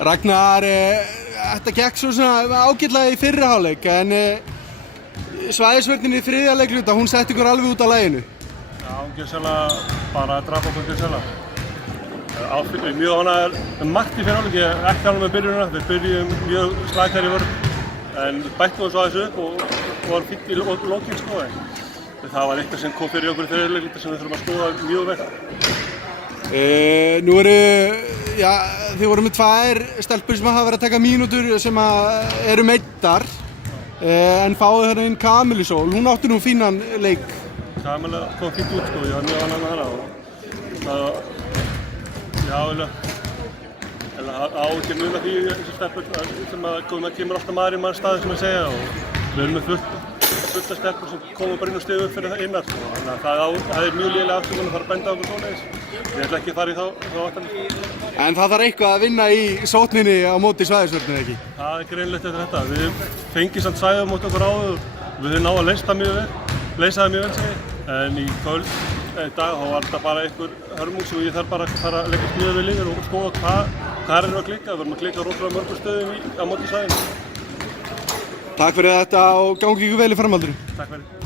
Ragnar, þetta gekk svona ágætlega í fyrri hálfleik en svæðisvörnin í þriðja leikluta, hún setti ykkur alveg út af laginu. Já, hún gjörsamlega bara að drapa okkur gjörsamlega. Mjög ánægður margt í fyrri hálfleik, ekki alveg með byrjunina, við byrjum mjög slakar í vörn en bættum svo aðeins upp og var fínt í lokin sko. Það var eitthvað sem kom fyrir okkur í þriðja leikluta sem við þurfum að skoða mjög vel. Nú þið voru með tvær stelpur sem hafa verið að taka mínútur sem eru meiddar en fáðu hérna inn Kamilu Sól, hún átti nú fínan leik. Kamila kom fínt út sko, ég var mjög ánægður með hana og það á ekki muna því þessar stelpur sem kemur alltaf maður í mannstaði sem ég segja og við erum með fullt af stelpur sem koma bara inn og stigu upp fyrir það innar sko. Þannig að það er mjög lélega afturkvæmlega að fara að benda á okkur svoleiðis. Ég ætla ekki að fara í þá áttan. En það þarf eitthvað að vinna í sókninni á móti svæðisvörninni, ekki? Það er greinlegt eftir þetta. Við fengið samt svæðið á móti okkur áður og við höfum náð að leysa það mjög vel segi. En í dag þá var þetta bara einhver hörmung sem ég þarf bara að fara að leggja mjög vel yfir og skoða hvað erum við að klikka. Við erum að klikka rosalega mörgum stöðum á móti svæðinu. Takk fyrir þetta og gangi ykkur vel í framhaldinu. Takk fyrir.